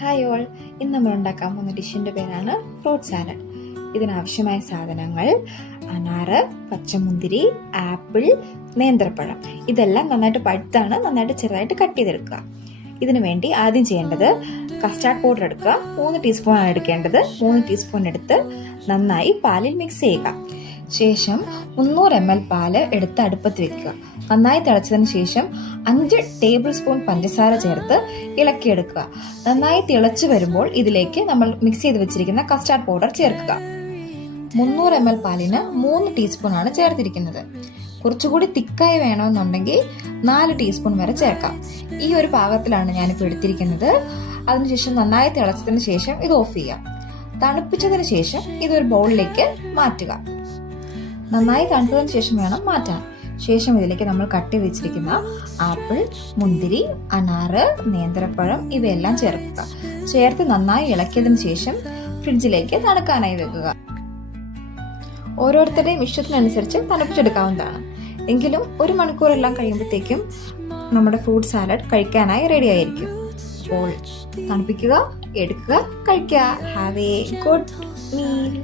Hi all, ഇന്ന് നമ്മൾ ഉണ്ടാക്കാൻ പോകുന്ന ഡിഷിൻ്റെ പേരാണ് ഫ്രൂട്ട് സാലഡ്. ഇതിനാവശ്യമായ സാധനങ്ങൾ അനാറ്, പച്ചമുന്തിരി, ആപ്പിൾ, നേന്ത്രപ്പഴം. ഇതെല്ലാം നന്നായിട്ട് പഴുത്താണ്, നന്നായിട്ട് ചെറുതായിട്ട് കട്ട് ചെയ്തെടുക്കുക. ഇതിനു വേണ്ടി ആദ്യം ചെയ്യേണ്ടത് കസ്റ്റാർഡ് പൗഡർ എടുക്കുക. 3 ടീസ്പൂണാണ് എടുക്കേണ്ടത്. 3 ടീസ്പൂൺ എടുത്ത് നന്നായി പാലിൽ മിക്സ് ചെയ്യുക. ശേഷം 300 ml പാല് എടുത്ത് അടുപ്പത്ത് വെക്കുക. നന്നായി തിളച്ചതിന് ശേഷം 5 ടേബിൾ സ്പൂൺ പഞ്ചസാര ചേർത്ത് ഇളക്കിയെടുക്കുക. നന്നായി തിളച്ചു വരുമ്പോൾ ഇതിലേക്ക് നമ്മൾ മിക്സ് ചെയ്ത് വെച്ചിരിക്കുന്ന കസ്റ്റാർഡ് പൗഡർ ചേർക്കുക. 300 ml പാലിന് 3 ടീസ്പൂൺ ആണ് ചേർത്തിരിക്കുന്നത്. കുറച്ചുകൂടി തിക്കായി വേണമെന്നുണ്ടെങ്കിൽ 4 ടീസ്പൂൺ വരെ ചേർക്കാം. ഈ ഒരു പാകത്തിലാണ് ഞാനിപ്പോൾ എടുത്തിരിക്കുന്നത്. അതിനുശേഷം നന്നായി തിളച്ചതിന് ശേഷം ഇത് ഓഫ് ചെയ്യാം. തണുപ്പിച്ചതിന് ശേഷം ഇതൊരു ബൗളിലേക്ക് മാറ്റുക. നന്നായി തണുത്തതിന് ശേഷം വേണം മാറ്റാൻ. ശേഷം ഇതിലേക്ക് നമ്മൾ കട്ട് ചെയ്ത് വെച്ചിരിക്കുന്ന ആപ്പിൾ, മുന്തിരി, അനാറ്, നേന്ത്രപ്പഴം ഇവയെല്ലാം ചേർക്കുക. ചേർത്ത് നന്നായി ഇളക്കിയതിനു ശേഷം ഫ്രിഡ്ജിലേക്ക് തണുക്കാനായി വെക്കുക. ഓരോരുത്തരുടെയും ഇഷ്ടത്തിനനുസരിച്ച് തണുപ്പിച്ചെടുക്കാവുന്നതാണ്. എങ്കിലും 1 മണിക്കൂറെല്ലാം കഴിയുമ്പോഴത്തേക്കും നമ്മുടെ ഫ്രൂട്ട് സാലഡ് കഴിക്കാനായി റെഡി ആയിരിക്കും. അപ്പോൾ തണുപ്പിക്കുക, എടുക്കുക, കഴിക്കുക. Have A good meal.